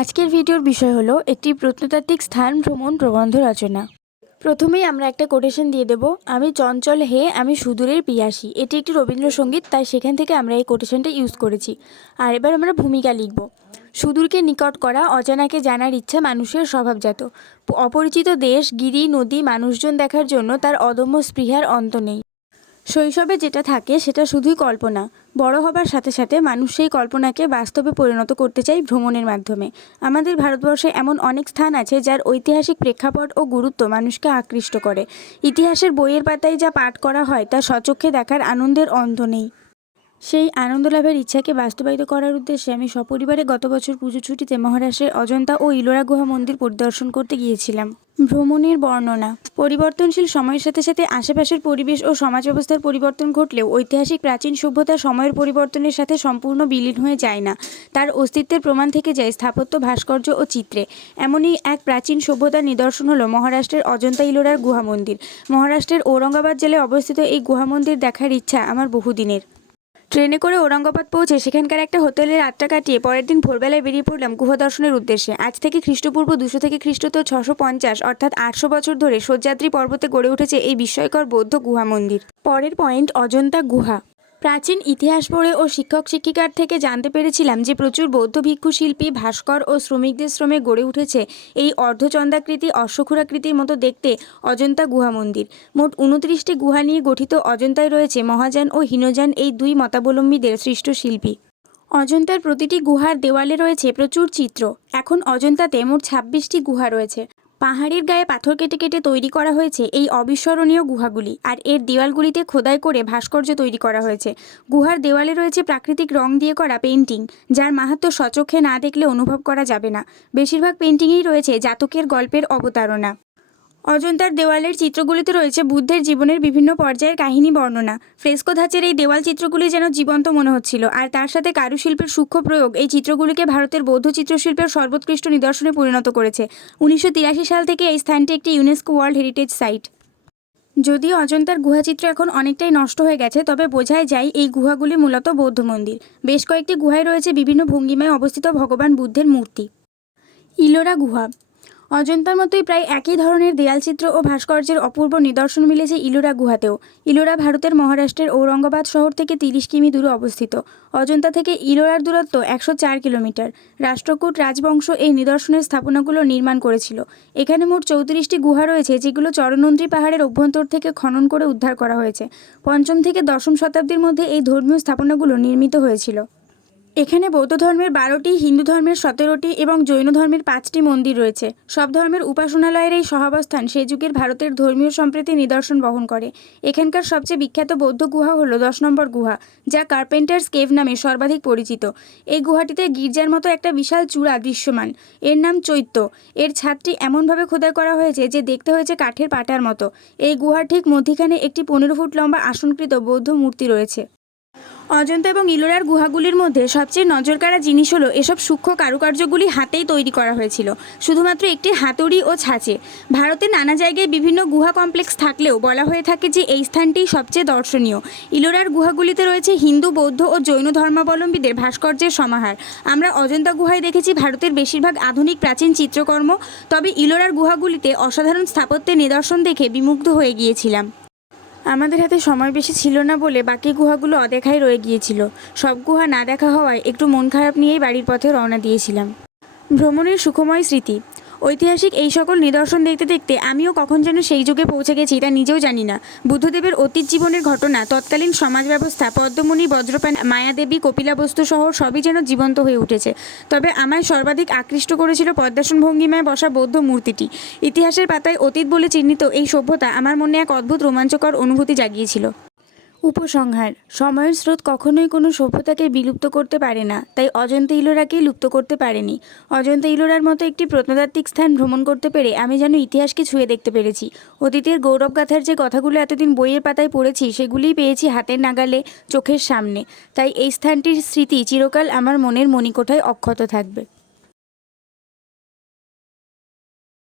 আজকের ভিডিওর বিষয় হলো একটি প্রত্নতাত্ত্বিক স্থান ভ্রমণ প্রবন্ধ রচনা। প্রথমেই আমরা একটা কোটেশন দিয়ে দেব, আমি চঞ্চল হে, আমি সুদূরের পিয়াসী। এটি একটি রবীন্দ্রসঙ্গীত, তাই সেখান থেকে আমরা এই কোটেশনটা ইউজ করেছি। আর এবার আমরা ভূমিকা লিখব। সুদূরকে নিকট করা, অজানাকে জানার ইচ্ছা মানুষের স্বভাবজাত। অপরিচিত দেশ, গিরি, নদী, মানুষজন দেখার জন্য তার অদম্য স্পৃহার অন্ত নেই। শৈশবে যেটা থাকে, সেটা শুধুই কল্পনা। বড় হবার সাথে সাথে মানুষ সেই কল্পনাকে বাস্তবে পরিণত করতে চাই ভ্রমণের মাধ্যমে। আমাদের ভারতবর্ষে এমন অনেক স্থান আছে যার ঐতিহাসিক প্রেক্ষাপট ও গুরুত্ব মানুষকে আকৃষ্ট করে। ইতিহাসের বইয়ের পাতায় যা পাঠ করা হয় তা স্বচক্ষে দেখার আনন্দের অন্ধ নেই। সেই আনন্দ লাভের ইচ্ছাকে বাস্তবায়িত করার উদ্দেশ্যে আমি সপরিবারে গত বছর পুজো ছুটিতে মহারাষ্ট্রের অজন্তা ও ইলোরা গুহা মন্দির পরিদর্শন করতে গিয়েছিলাম। ভ্রমণের বর্ণনা। পরিবর্তনশীল সময়ের সাথে সাথে আশেপাশের পরিবেশ ও সমাজ ব্যবস্থার পরিবর্তন ঘটলেও ঐতিহাসিক প্রাচীন সভ্যতা সময়ের পরিবর্তনের সাথে সম্পূর্ণ বিলীন হয়ে যায় না। তার অস্তিত্বের প্রমাণ থেকে যায় স্থাপত্য, ভাস্কর্য ও চিত্রে। এমনই এক প্রাচীন সভ্যতার নিদর্শন হলো মহারাষ্ট্রের অজন্তা ইলোরার গুহা মন্দির। মহারাষ্ট্রের ঔরঙ্গাবাদ জেলায় অবস্থিত এই গুহা মন্দির দেখার ইচ্ছা আমার বহুদিনের। ট্রেনে করে ঔরঙ্গাবাদ পৌঁছে সেখানকার একটা হোটেলে রাতটা কাটিয়ে পরের দিন ভোরবেলায় বেরিয়ে পড়লাম গুহা দর্শনের উদ্দেশ্যে। আজ থেকে খ্রিস্টপূর্ব দুশো থেকে খ্রিস্টত ছশো পঞ্চাশ, অর্থাৎ আটশো বছর ধরে সহ্যাদ্রি পর্বতে গড়ে উঠেছে এই বিস্ময়কর বৌদ্ধ গুহা মন্দির। পরের পয়েন্ট অজন্তা গুহা। প্রাচীন ইতিহাস পড়ে ও শিক্ষক শিক্ষিকার থেকে জানতে পেরেছিলাম যে প্রচুর বৌদ্ধ ভিক্ষু শিল্পী ভাস্কর ও শ্রমিকদের শ্রমে গড়ে উঠেছে এই অর্ধচন্দ্রাকৃতি অশ্বক্ষুরাকৃতির মতো দেখতে অজন্তা গুহা মন্দির। মোট উনত্রিশটি গুহা নিয়ে গঠিত অজন্তায় রয়েছে মহাযান ও হীনযান এই দুই মতাবলম্বীদের সৃষ্ট শিল্পী। অজন্তার প্রতিটি গুহার দেওয়ালে রয়েছে প্রচুর চিত্র। এখন অজন্তাতে মোট ছাব্বিশটি গুহা রয়েছে। পাহাড়ের গায়ে পাথর কেটে কেটে তৈরি করা হয়েছে এই অবিস্মরণীয় গুহাগুলি, আর এর দেওয়ালগুলিতে খোদাই করে ভাস্কর্য তৈরি করা হয়েছে। গুহার দেওয়ালে রয়েছে প্রাকৃতিক রং দিয়ে করা পেন্টিং যার মাহাত্ম সচক্ষে না দেখলে অনুভব করা যাবে না। বেশিরভাগ পেন্টিংয়েই রয়েছে জাতকের গল্পের অবতারণা। অজন্তার দেওয়ালের চিত্রগুলিতে রয়েছে বুদ্ধের জীবনের বিভিন্ন পর্যায়ের কাহিনী বর্ণনা। ফ্রেস্কো ধাঁচের এই দেওয়াল চিত্রগুলি যেন জীবন্ত মনে হচ্ছিল, আর তার সাথে কারুশিল্পের সূক্ষ্ম প্রয়োগ এই চিত্রগুলিকে ভারতের বৌদ্ধ চিত্রশিল্পের সর্বোৎকৃষ্ট নিদর্শনে পরিণত করেছে। উনিশশো তিরাশি সাল থেকে এই স্থানটি একটি ইউনেস্কো ওয়ার্ল্ড হেরিটেজ সাইট। যদিও অজন্তার গুহাচিত্র এখন অনেকটাই নষ্ট হয়ে গেছে, তবে বোঝাই যায় এই গুহাগুলি মূলত বৌদ্ধ মন্দির। বেশ কয়েকটি গুহায় রয়েছে বিভিন্ন ভঙ্গিমায় অবস্থিত ভগবান বুদ্ধের মূর্তি। ইলোরা গুহা অজন্তার মতোই প্রায় একই ধরনের দেয়ালচিত্র ও ভাস্কর্যের অপূর্ব নিদর্শন মিলেছে ইলোরা গুহাতেও। ইলোরা ভারতের মহারাষ্ট্রের ঔরঙ্গাবাদ শহর থেকে তিরিশ কিমি দূরে অবস্থিত। অজন্তা থেকে ইলোরার দূরত্ব একশো চার কিলোমিটার। রাষ্ট্রকূট রাজবংশ এই নিদর্শনের স্থাপনাগুলো নির্মাণ করেছিল। এখানে মোট চৌত্রিশটি গুহা রয়েছে, যেগুলো চরনন্দ্রী পাহাড়ের অভ্যন্তর থেকে খনন করে উদ্ধার করা হয়েছে। পঞ্চম থেকে দশম শতাব্দীর মধ্যে এই ধর্মীয় স্থাপনাগুলো নির্মিত হয়েছিল। এখানে বৌদ্ধ ধর্মের বারোটি, হিন্দু ধর্মের সতেরোটি এবং জৈন ধর্মের পাঁচটি মন্দির রয়েছে। সব ধর্মের উপাসনালয়ের এই সহাবস্থান সে যুগের ভারতের ধর্মীয় সম্প্রীতি নিদর্শন বহন করে। এখানকার সবচেয়ে বিখ্যাত বৌদ্ধ গুহা হলো দশ নম্বর গুহা, যা কার্পেন্টার্স কেভ নামে সর্বাধিক পরিচিত। এই গুহাটিতে গির্জার মতো একটা বিশাল চূড়া দৃশ্যমান। এর নাম চৈত্য। এর ছাদটি এমনভাবে খোদাই করা হয়েছে যে দেখতে হয়েছে কাঠের পাটার মতো। এই গুহার ঠিক মধ্যিখানে একটি পনেরো ফুট লম্বা আসনকৃত বৌদ্ধ মূর্তি রয়েছে। অজন্তা এবং ইলোরার গুহাগুলির মধ্যে সবচেয়ে নজরকাড়া জিনিস হলো এসব সূক্ষ্ম কারুকার্যগুলি হাতেই তৈরি করা হয়েছিল, শুধুমাত্র একটি হাতুড়ি ও ছাঁচে। ভারতের নানা জায়গায় বিভিন্ন গুহা কমপ্লেক্স থাকলেও বলা হয়ে থাকে যে এই স্থানটি সবচেয়ে দর্শনীয়। ইলোরার গুহাগুলিতে রয়েছে হিন্দু, বৌদ্ধ ও জৈন ধর্মাবলম্বীদের ভাস্কর্যের সমাহার। আমরা অজন্তা গুহায় দেখেছি ভারতের বেশিরভাগ আধুনিক প্রাচীন চিত্রকর্ম, তবে ইলোরার গুহাগুলিতে অসাধারণ স্থাপত্যের নিদর্শন দেখে বিমুগ্ধ হয়ে গিয়েছিলাম। আমাদের হাতে সময় বেশি ছিল না বলে বাকি গুহাগুলো অদেখাই রয়ে গিয়েছিল। সব গুহা না দেখা হওয়ায় একটু মন খারাপ নিয়েই বাড়ির পথে রওনা দিয়েছিলাম। ভ্রমণের সুখময় স্মৃতি। ঐতিহাসিক এই সকল নিদর্শন দেখতে দেখতে আমিও কখন যেন সেই যুগে পৌঁছে গেছি তা নিজেও জানি না। বুদ্ধদেবের অতীত জীবনের ঘটনা, তৎকালীন সমাজ ব্যবস্থা, পদ্মমণি বজ্রপান মায়াদেবী, কপিলাবস্তু সহ সবই যেন জীবন্ত হয়ে উঠেছে। তবে আমায় সর্বাধিক আকৃষ্ট করেছিল পদ্মাসন ভঙ্গিমায় বসা বৌদ্ধ মূর্তিটি। ইতিহাসের পাতায় অতীত বলে চিহ্নিত এই সভ্যতা আমার মনে এক অদ্ভুত রোমাঞ্চকর অনুভূতি জাগিয়েছিল। উপসংহার। সময়ের স্রোত কখনোই কোনো সভ্যতাকে বিলুপ্ত করতে পারে না, তাই অজন্তা ইলোরাকেই লুপ্ত করতে পারেনি। অজন্তা ইলোরার মতো একটি প্রত্নতাত্ত্বিক স্থান ভ্রমণ করতে পেরে আমি যেন ইতিহাসকে ছুঁয়ে দেখতে পেরেছি। অতীতের গৌরবগাথার যে কথাগুলো এতদিন বইয়ের পাতায় পড়েছি, সেগুলিই পেয়েছি হাতের নাগালে, চোখের সামনে। তাই এই স্থানটির স্মৃতি চিরকাল আমার মনের মণিকোঠায় অক্ষত থাকবে।